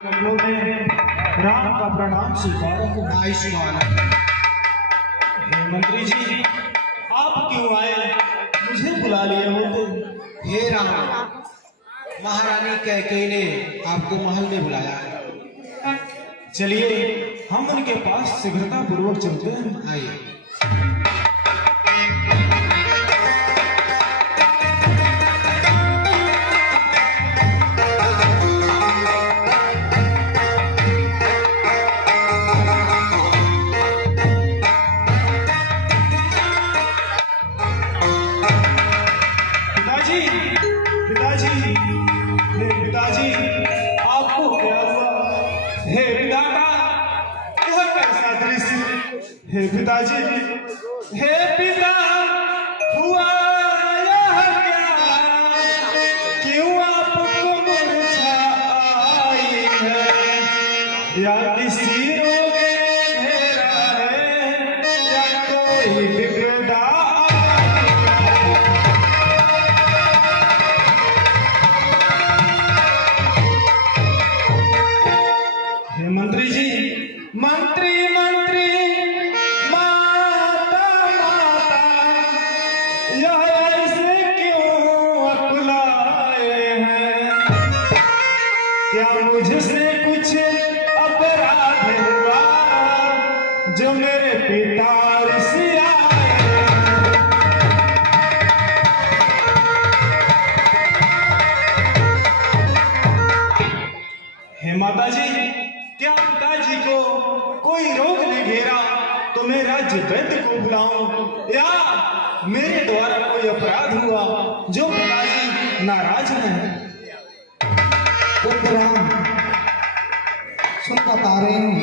में राम का प्रणाम स्वीकार। आयुष्मान। हे मंत्री जी, आप क्यों आए? मुझे बुला लिए होते। हे राम, महारानी कैकेयी ने आपको महल में बुलाया है। चलिए हम उनके पास शीघ्रता पूर्वक चलते हैं। आइए। पिताजी, आपको क्या हुआ? हे विधाता, यह कैसा दृश्य? हे पिताजी, हे पिता, हुआ यह क्या? क्यों आपको मूर्छा आई है? या किसी रोग ने घेरा है, या कोई विपदा? मंत्री जी, मंत्री माता यह ऐसे क्यों अकुलाए हैं? क्या मुझसे कुछ अपराध हुआ जो मेरे पिता ऋषियाए? हे माता जी, क्या पिताजी को कोई रोग ने घेरा तो मैं राज्य वैद्य को बुलाऊं, या मेरे द्वारा कोई अपराध हुआ जो पिताजी नाराज हैं? पुत्र राम, सुन बता रहे हूँ,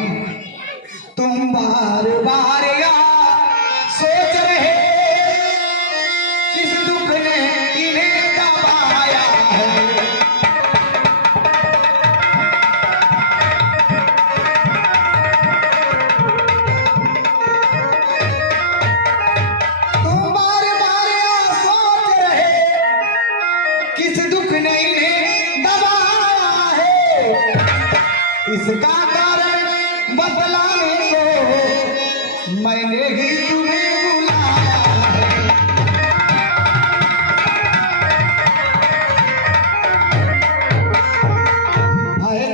तुम बार बार सोच रहे किस दुख ने इन्हें दबाया है। इसका कारण बतलाने को मैंने ही तुम्हें बुलाया है।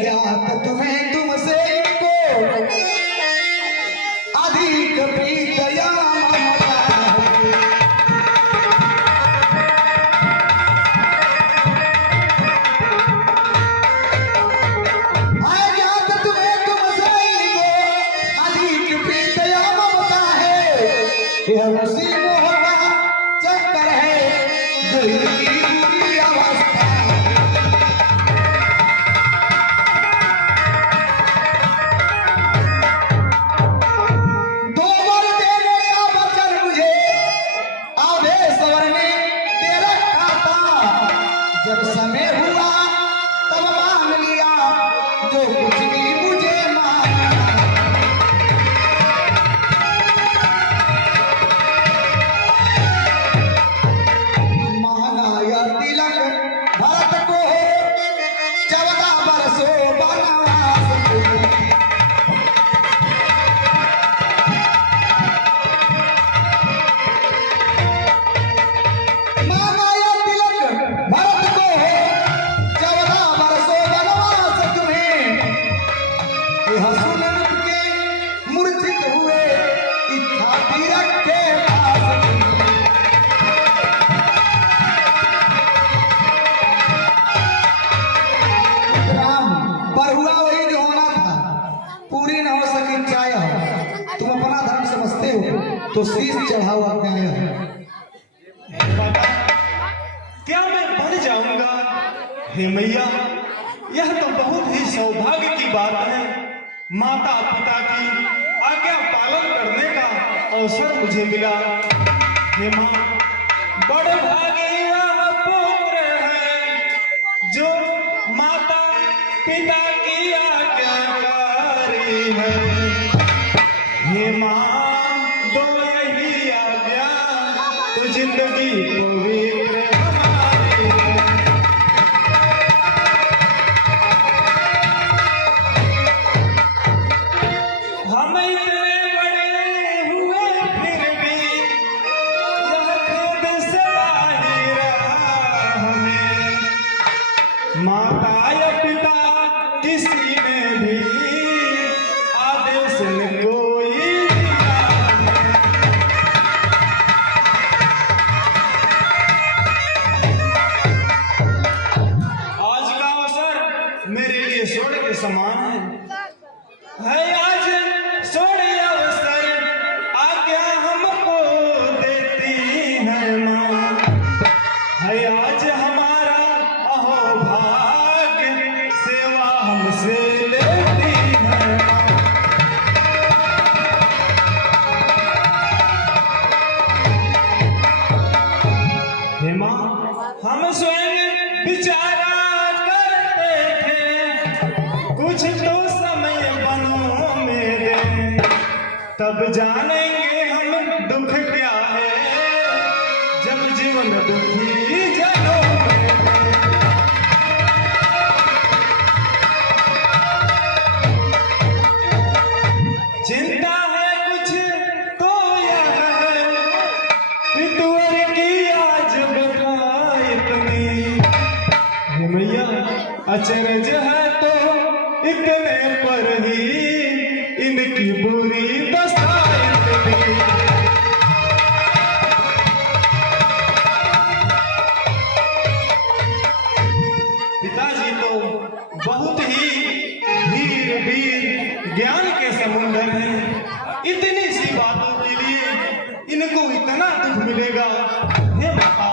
ज्ञात तुम्हें तुमसे इनको अधिक प्रीत या ममता यह उसी मोह का चक्कर है जो इनकी बुरी अवस्था। दो बार देने का वचन मुझे आदेश्वर ने दे रखा था। जब समय हुआ तब मान लिया जो कुछ भी मुझे मानना। भरत को 14 वर्षों वनवास मांगा तिलक। भरत को 14 वर्षों वनवास तुम्हें। यह सुन के मूर्छित हुए इच्छा तिलक के पास। पर हुआ वही जो होना था, पूरी न हो सकी चाय। तुम अपना धर्म समझते हो तो शीश चढ़ाओ अन्याय है। क्या मैं बन जाऊंगा? हे मैया, यह तो बहुत ही सौभाग्य की बात है। माता पिता की आज्ञा पालन करने का अवसर मुझे मिला। हे माँ, बड़े भागी यह पुत्र है जो माता पिता की आज्ञाकारी है। हे माँ, दो यही आज्ञा तो जिंदगी पवित्र हमारी है। किसी ने भी आदेश न कोई दिया है। आज का अवसर मेरे लिए स्वर्ण के समान है आज स्वर्ण अवसर आज्ञा हमको देती है माँ, है आज हमारा अहो भाग्य सेवा हमसे लेती है माँ। हे माँ, हम स्वयं विचारा करते थे कुछ तो समय बनो मेरे, तब जानेंगे हम दुख क्या है जब जीवन दुखी जनो मेरे। चिंता है कुछ तो यह है कि तुअर की आज बता इतनी, हे मैया अचरज है तो इतने पर ही इनकी बुरी दशा इतनी। पिताजी तो बहुत ही वीर वीर ज्ञान के समुंदर हैं, इतनी सी बातों के लिए इनको इतना दुख मिलेगा, हे माता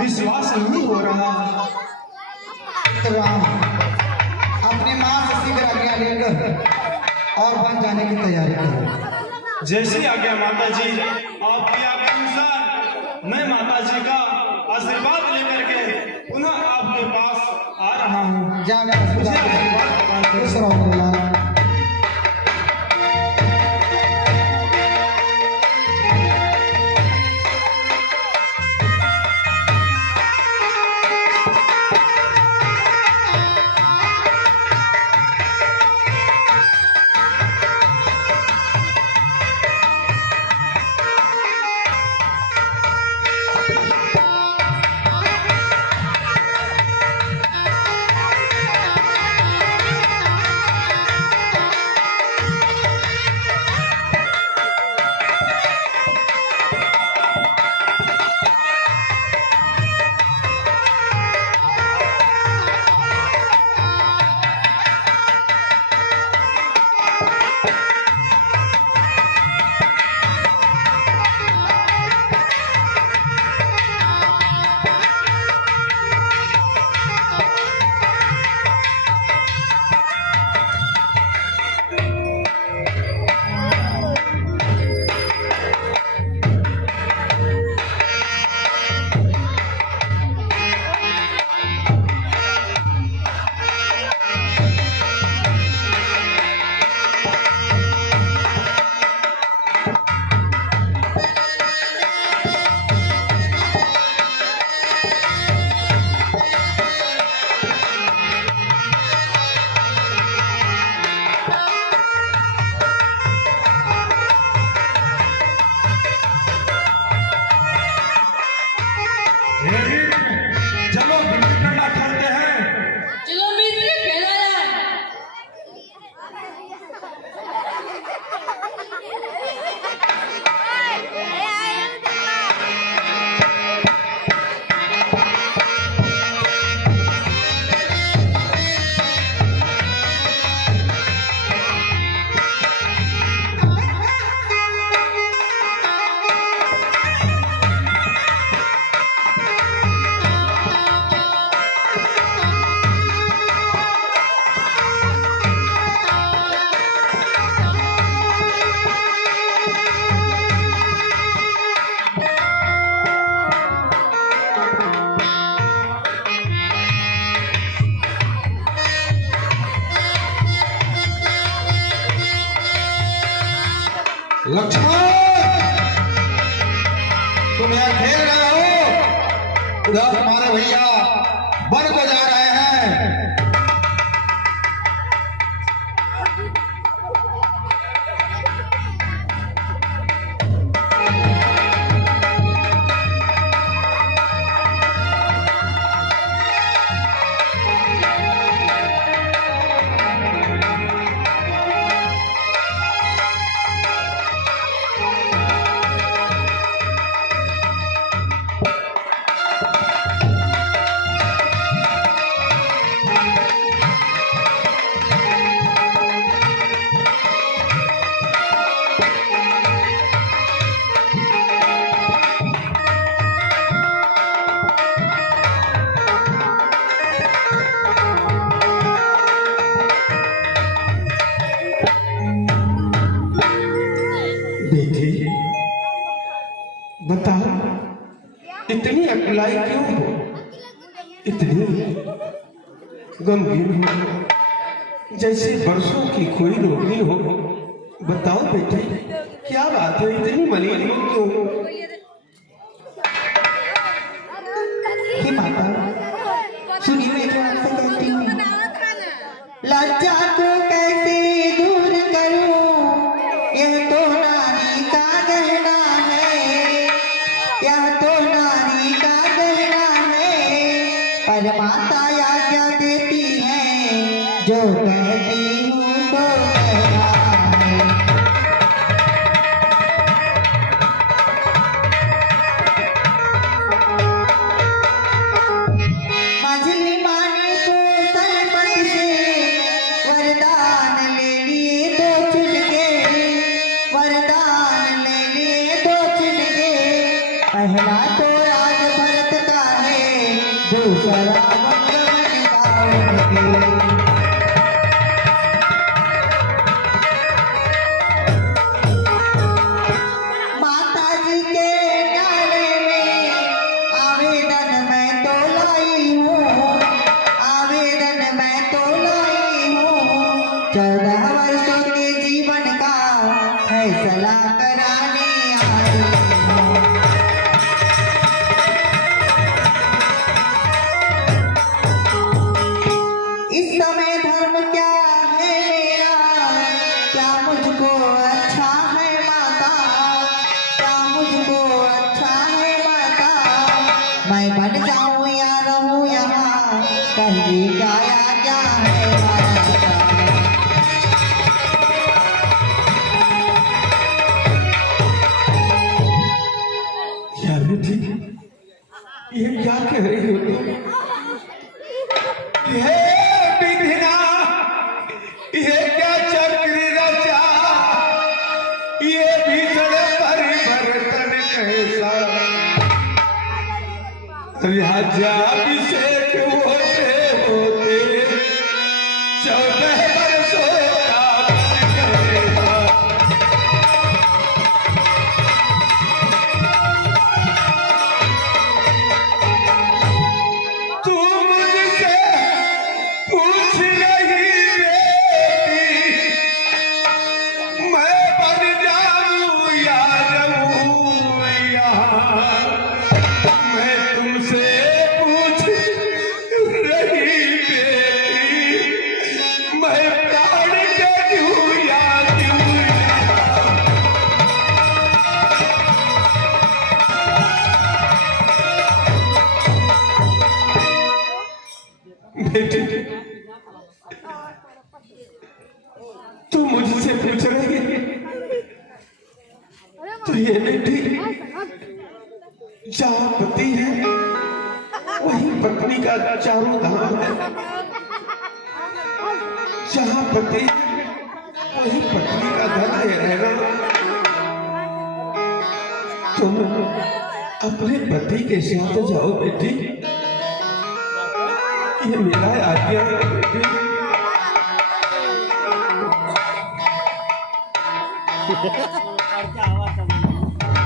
विश्वास नहीं हो रहा। राम अपनी माँ से शीघ्र आज्ञा लेकर और बन जाने की तैयारी करो। जैसी आज्ञा माता जी, आपकी आज्ञा अनुसार मैं माता जी का आशीर्वाद लेकर के पुनः आपके पास आ रहा हूँ। जाने मुझे आशीर्वाद प्रदान करें। खुश रहो भगवान। चलो बिल्ली डंडा खेलते हैं। चलो मित्र खेला जाए। लक्ष्मण तुम यहाँ खेल रहे हो, उधर तुम्हारे भैया वन को जा रहे हैं। गमगीन हो, जैसे बरसों की कोई रोगी हो। बताओ बेटे, क्या बात है, इतनी मलिन हो क्यों? हे माता, सुनिए मैं जो आपसे कहती हूँ। लज्जा को कैसे दूर करूं, यह तो नारी का गहना है, यह तो नारी का गहना है। पर माता आज्ञा देती है, जो कहती हूँ तो कहना है। मझली माने को तलपट से वरदान ले लिए दो चुटके, वरदान ले लिए दो चुटके। पहला तो राज भरत का है, दूसरा मंगल का उनके। माता जी के डाले में आवेदन मैं तो लाई हूँ, आवेदन मैं तो लाई हूँ। 14 वर्षों के जीवन का फैसला कराने आई हूँ। इस समय धर्म क्या है मेरा, क्या मुझको अच्छा है माता, क्या मुझको अच्छा है माता। मैं बन जाऊं या रहूं यहाँ, कहिए क्या आज्ञा है माता। क्या बेटी, ये क्या कह रही हो तुम? हे विधिना, ये क्या चक्र रचा, ये भीषण परिवर्तन कैसा। राज्याभिषेक होते होते 14 वर्षों का कैसा। तू मुझसे पूछ नहीं बेटी, मैं बन जाऊं या रहूं यहाँ। मैं तुमसे पूछ रही बेटी, मैं प्राण के दूं या दूं। बेटी, तू मुझसे पूछ रही है तो ये बेटी, जहाँ पति है वही पत्नी का चारों धाम है। जहाँ पति है वही पत्नी का धन है ना। तुम अपने पति के साथ जाओ बेटी, ये मेरा आज्ञा है बेटी।